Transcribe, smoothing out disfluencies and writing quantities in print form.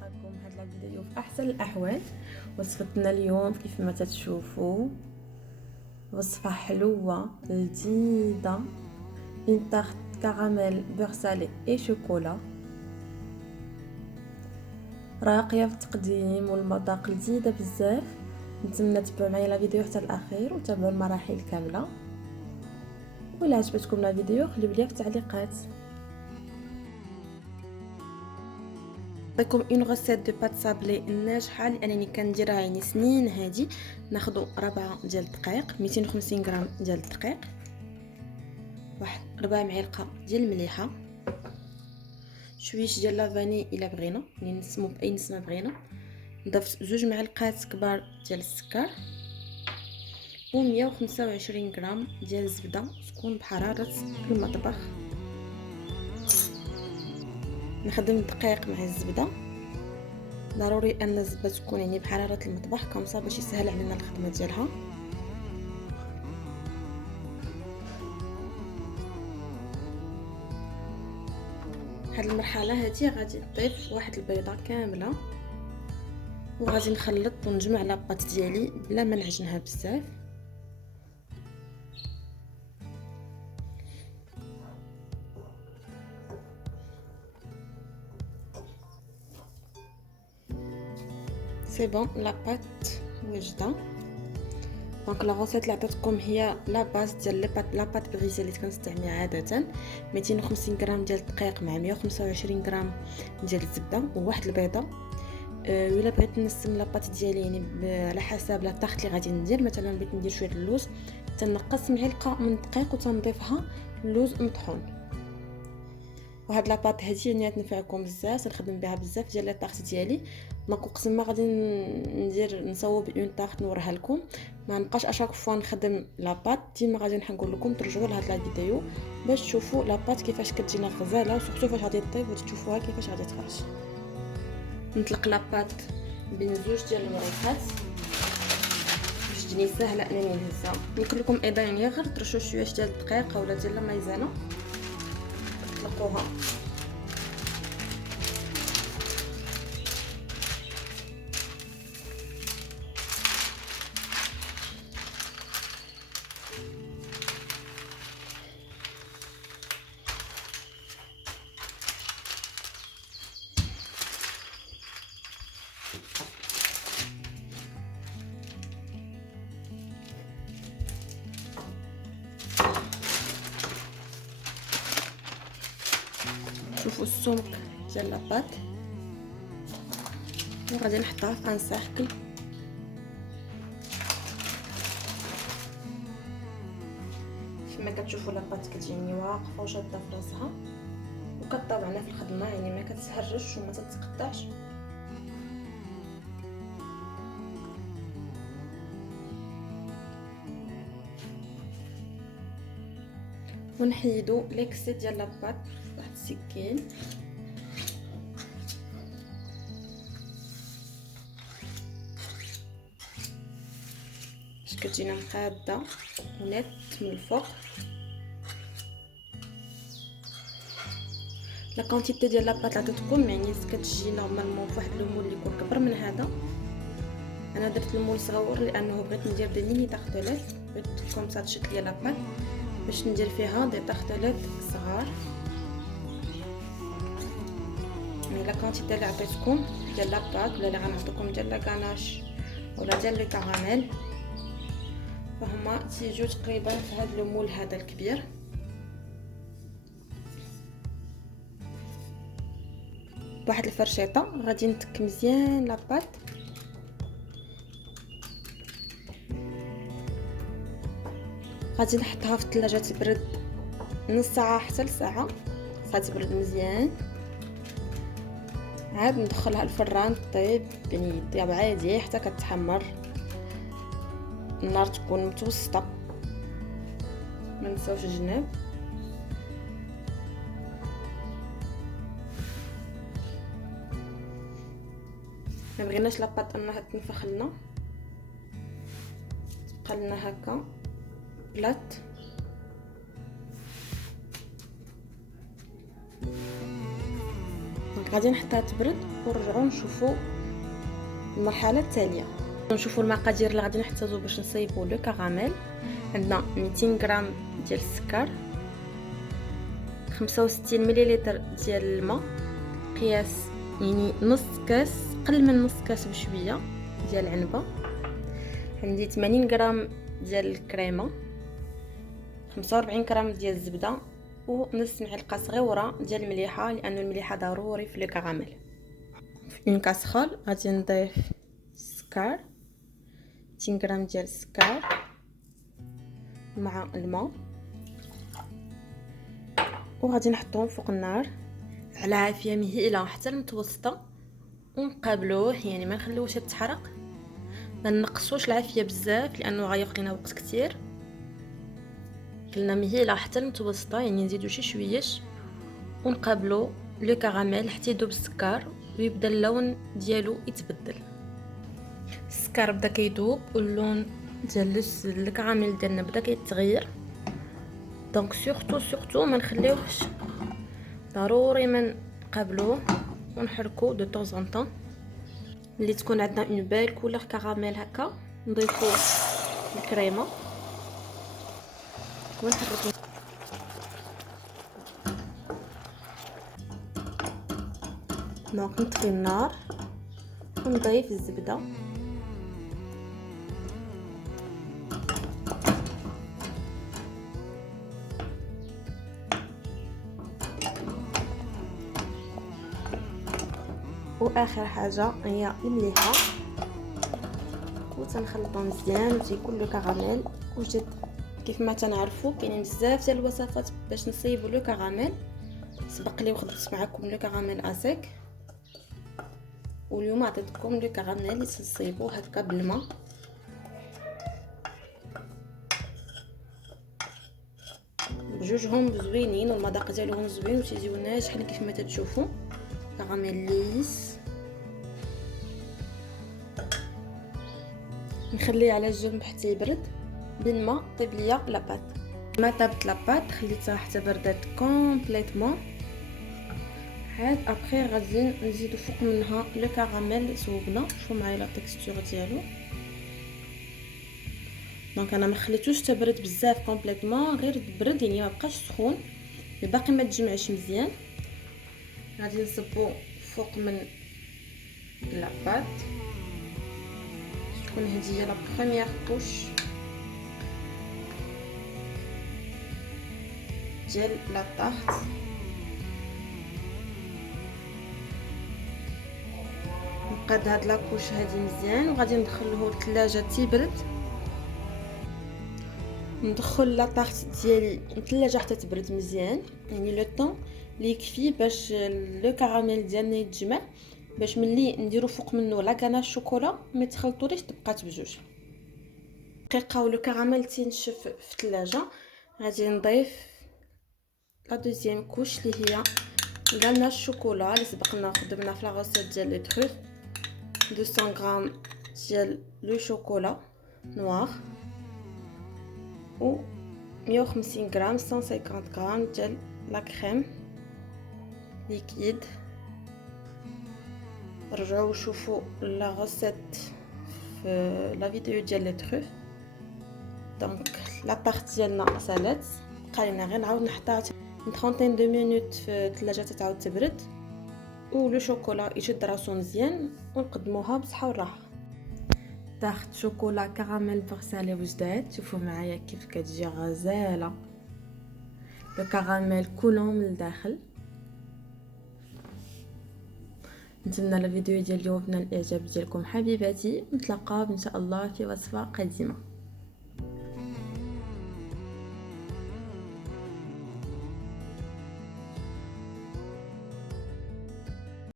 نلقاكم هاد الفيديو في احسن الاحوال. وصفتنا اليوم كيف ما تتشوفوا وصفه حلوه لذيذه، اون تارت كراميل بور سالي اي شوكولا، راقيه في التقديم والمذاق لذيذه بزاف. نتمنى تبعوا معايا الفيديو حتى الاخير وتابعوا المراحل كامله. ولا عجبتكم الفيديو خليو لي في التعليقات. نعطيكم اون غوسيت دو بات سابلي ناجحه لانني كنديرها يعني سنين هادي. ناخذ 4 ديال الدقيق، 250 غرام ديال الدقيق، واحد 4 معالق ديال المليحه، شويش ديال لافاني الا بغينا، يعني نسمو باي نسمه بغينا. نضيف 2 معالق كبار ديال السكر و 125 غرام ديال الزبده تكون بحراره المطبخ. نخدم الدقيق مع الزبده، ضروري ان الزبده تكون يعني بحراره المطبخ كمصا باش يسهل علينا الخدمه ديالها. هاد المرحله هادي غادي نضيف واحد البيضه كامله وغادي نخلط ونجمع لاباط ديالي بلا ما نعجنها بزاف. سي بون لاباط واجده. دونك لا غوسيت اللي عطيتكم هي لا باز ديال لاباط بريزي اللي كنستعمل عاده، 250 غرام ديال الدقيق مع 125 غرام ديال الزبده وواحد البيضه. ولا بغيت نقسم لاباط ديالي يعني على حسب لا طاخت اللي غادي ندير، مثلا بغيت ندير شويه اللوز تنقص معلقه من الدقيق وتنضيفها اللوز مطحون. وهاد لاباط هادي يعني تنفعكم بزاف، نخدم بها بزاف ديال لي طاخت ديالي. دونك قسم ما غادي ندير نصوب اون طاخت نوريها لكم، ما نبقاش اشاك فوا نخدم لاباط. ديما غادي نقول لكم ترجعوا لهاد الفيديو باش تشوفوا لاباط كيفاش كتجينا غزاله، وسورتو فاش غادي طيب وتشوفوها كيفاش غادي تخرج. نطلق لاباط بين 2 ديال المريحات باش تجيني سهله انني نهزها. يمكن لكم ايضا يعني غير ترشوا شويه ديال الدقيق اولا ديال المايزانه تطلقوها. شوفوا السمك ديال لاباط، وغادي نحطها في ان سيركل. كما كتشوفوا لاباط كتجيني واقفه وشاده في راسها وكطاوعنا في الخدمه، يعني ما كتهرش وما تتقطعش. ونحيدو ليكسي ديال لاباط بواحد السكين. باش كتجينا مقاده ونيت من الفوق. لا كونتيتي ديال لاباط عطيتكم يعني كتجي نورمالمون فواحد المول اللي يكون كبر من هذا. انا درت المول صغير لانه بغيت ندير دي ميني تارتليت، بغيت كوم شكل ديال لاباط باش ندير فيها دي تارتليت صغار. يعني لا كونتيتي اللي عطيتكم ديال لاباط ولا اللي غنعطيكم ديال لا غاناش ولا ديال لي كراميل فهما تيجيو تقريبا في هذا المول هذا الكبير. بواحد الفرشيطه غادي نتك مزيان لاباط، غادي نحطها في الثلاجه تبرد نص ساعه حتى لساعه، غتبرد مزيان. عاد ندخلها الفران طيب يعني يطيب عادي حتى كتحمر. النار تكون متوسطه، ما نساوش الجناب. ما بغيناش لاباط انها تنفخ لنا، تبقى لنا هكا بلات. غادي نحطها تبرد ونرجعوا نشوفوا المرحله التاليه. نشوفوا المقادير اللي غادي نحتاجو باش نصايبوا لو كراميل. عندنا 200 غرام ديال السكر، 65 مليلتر ديال الماء قياس يعني نص كاس، قل من نص كاس بشويه ديال العنبه. عندي 80 غرام ديال الكريمه، 45 غرام ديال الزبده، ونص معلقه صغيره ديال المليحه، لان المليحه ضروري في لو كراميل. في اون كاسرول غادي نضيف السكر، 200 غرام ديال السكر مع الماء، وغادي نحطهم فوق النار على عافيه مهيله حتى المتوسطه، ونقابلوه يعني ما نخليوش يتحرق، ما نقصوش العافيه بزاف لانه غياخذ لنا وقت كتير. قلنا مهيله حتى المتوسطه، يعني نزيدو شي شويش ونقابلو لو كراميل حتى يذوب السكر ويبدا اللون ديالو يتبدل. السكر بدا كيذوب واللون ديال الكراميل ديالنا بدا كيتغير، دونك سورتو ما نخليوهش، ضروري ما نقابلوه ونحركو دو طون ان طون. ملي تكون عندنا اون بيل كولور كراميل هكا نضيفو الكريمه ونحركو. دونك نطفي النار ونضيف الزبده، واخر حاجه هي المليحه، وتنخلطو مزيان وتيكون لو كراميل وجد. كيف ما تنعرفوا كاينين بزاف ديال الوصفات باش نصيبوا لو كراميل، سبق لي وخدمت معكم لو كراميل اسيك، واليوم عطيتكم لو كراميل اللي تصيبوه هكا بالماء. بجوجهم زوينين والمذاق ديالهم زوين وتيجيو ناجحين كيف ما تتشوفوا. كراميل ليس نخليه على جنب حتى يبرد. بالماء طيب ليا لاباط، ما طابت لاباط خليتها حتى بردات كومبليتوم. عاد ابخي غادي نزيدو فوق منها لو كراميل اللي صوبنا. شوفوا معايا لا تكستور ديالو. دونك انا ما خليتوش تبرد بزاف كومبليتوم، غير برد يعني ما بقاش سخون، باقي ما تجمعش مزيان. غادي نصبو فوق من لاباط، تكون هذه لا بروميير كوش ديال لا طارت. نقاد هاد لاكوش هادي مزيان وغادي ندخلوه للثلاجه تيبرد. ندخل لا طارت ديالي للثلاجه حتى تبرد مزيان، يعني لو طون اللي يكفي باش لو كراميل ديالنا يتجمع، باش ملي نديرو فوق منه لا كانا الشوكولا ما تخلطوليش تبقات بجوج دقيقه. ولو كراميل تينشف في الثلاجه غادي نضيف لا دوزيام كوش اللي هي كانا الشوكولا اللي سبقنا خدمنا في لا غوسيت ديال لي تروف. 200 غرام ديال لو شوكولا نوار و 150 غرام 150 غرام ديال لا كريم ليكيد. رجعوا شوفوا لا غوسيت في لا فيديو ديال لي تروف. دونك لا طارت ديالنا سالات، بقى لنا غير نعاود نحطها 30 دو مينوت في الثلاجه تعاود تبرد، ولو شوكولا يشد راسو مزيان ونقدموها بصحه وراحه. طارت شوكولا كراميل بغسالي وجدات. شوفوا معايا كيف كتجي غزاله، لو كراميل كولون من الداخل. نتمنى الفيديو ديال اليوم نال الاعجاب ديالكم حبيباتي، نتلاقاو ان شاء الله في وصفه قادمه.